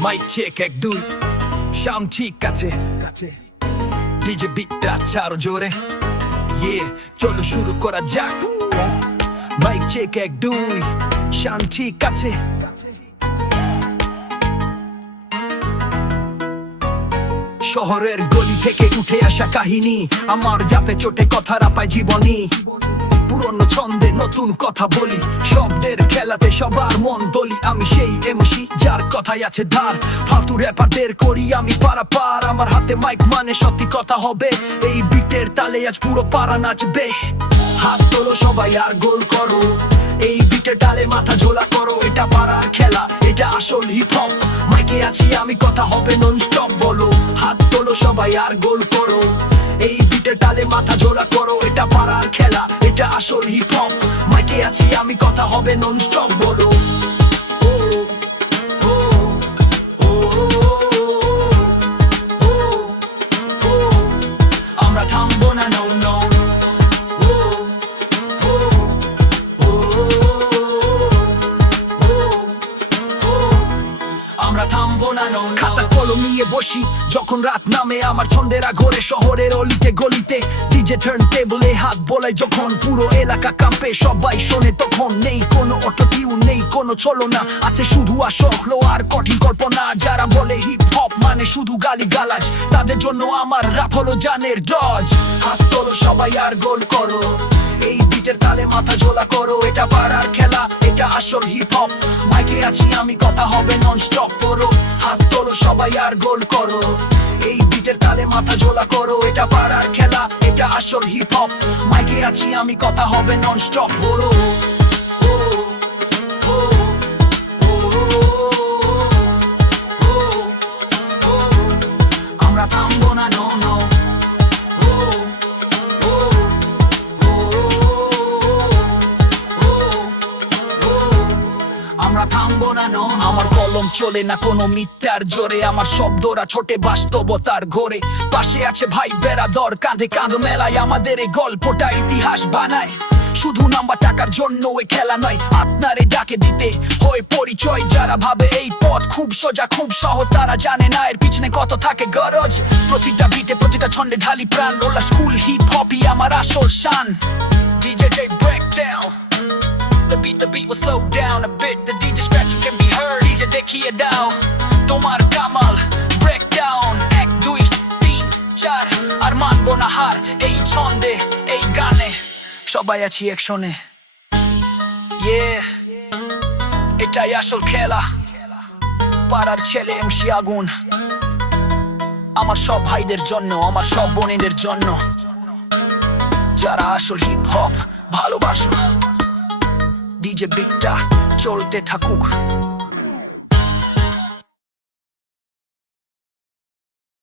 mic check এক দুই sound ঠিক আছে ডিজে বিটটা ছাড়ো জোরে চলো শুরু করা যাক মাইক চেক এক দুই সাউন্ড ঠিক আছে শহরের গলি থেকে উঠে আসা কাহিনী আমার রাপে চোটে কথা রাপায় জীবনী পুরনো ছন্দে নতুন কথা বলি শব্দের খেলাতে সবার মন দলি আমি সেই এমসি যার কথাই আছে ধার ফালতু র্যাপারদের করি আমি পারাপার আমার হাতে মাইক মানে সত্যি কথা হবে এই বিটের তালে আজ পুরো পাড়া নাচবে হাত তোলো সবাই আর গোল করো এই বিটের তালে মাথা ঝোলা করো এটা পাড়ার খেলা এটা আসল হিপ হপ মাইকে আছি আমি কথা হবে নন স্টপ বলো হাত তোলো সবাই আর গোল করো এই বিটের তালে মাথা ঝোলা করো এটা পাড়ার খেলা এটা আসল হিপ হপ মাইকে আছি আমি কথা হবে নন স্টপ বলো আমরা থামবো না নো নো আমরা থামবো না নো খাতা কলম নিয়ে বসি যখন রাত নামে আমার ছন্দেরা ঘোরে শহরের অলিতে গলিতে ডিজে টার্ন টেবলে হাত বোলায় যখন পুরো এলাকা কাঁপে সবাই শোনে তখন নেই কোনো অটোটিউন নেই কোনো ছলনা আছে শুধু আসল আর কঠিন কল্পনা যারা বলে হিপ হপ মানে শুধু গালি গালাজ তাদের জন্য আমার রাপ হলো জানের ডজ হাত তোলো সবাই আর গোল করো এই বিটের তালে মাথা ঝোলা করো এটা পাড়ার খেলা এটা আসল হিপ হপ মাইকে আছি আমি কথা হবে নন স্টপ করো হাত তোলো সবাই আর গোল করো এই বিটের তালে মাথা ঝোলা করো এটা পাড়ার খেলা এটা আসল হিপ হপ মাইকে আছি আমি কথা হবে নন স্টপ বলো আমরা থামবো না নো নো আমরা থামবো না নো আমার কলম চলে না কোনো মিথ্যার জোরে আমার শব্দরা ছোটে বাস্তবতার ঘোরে পাশে আছে ভাই বেরাদর কাঁধে কাঁধ মেলায় আমাদের এই গল্পটা ইতিহাস বানায় শুধু নাম্বার টাকার জন্য এই খেলা নয় আপনারে ডাকে দিতে হয় পরিচয় যারা ভাবে এই পথ খুব সোজা খুব সহজ তারা জানে না এর পিছনে কত থাকে গরজ প্রতিটা বিটে প্রতিটা ছন্দে ঢালি প্রাণ ওলা স্কুল হিপ হপই আমার আসল শান DJ break down the beat will slow down a bit the DJ scratching can be heard DJ দেখিয়ে দাও তোমার কামাল break down 1 2 3 4 আর মানবো না হার এই ছন্দে এই গানে সবাই আছি একশনে এটাই আসল খেলা পাড়ার ছেলে এমসি আগুন আমার সব ভাইদের জন্য আমার সব বোনেদের জন্য যারা আসল হিপ হপ ভালোবাসো ডিজে বিটটা চলতে থাকুক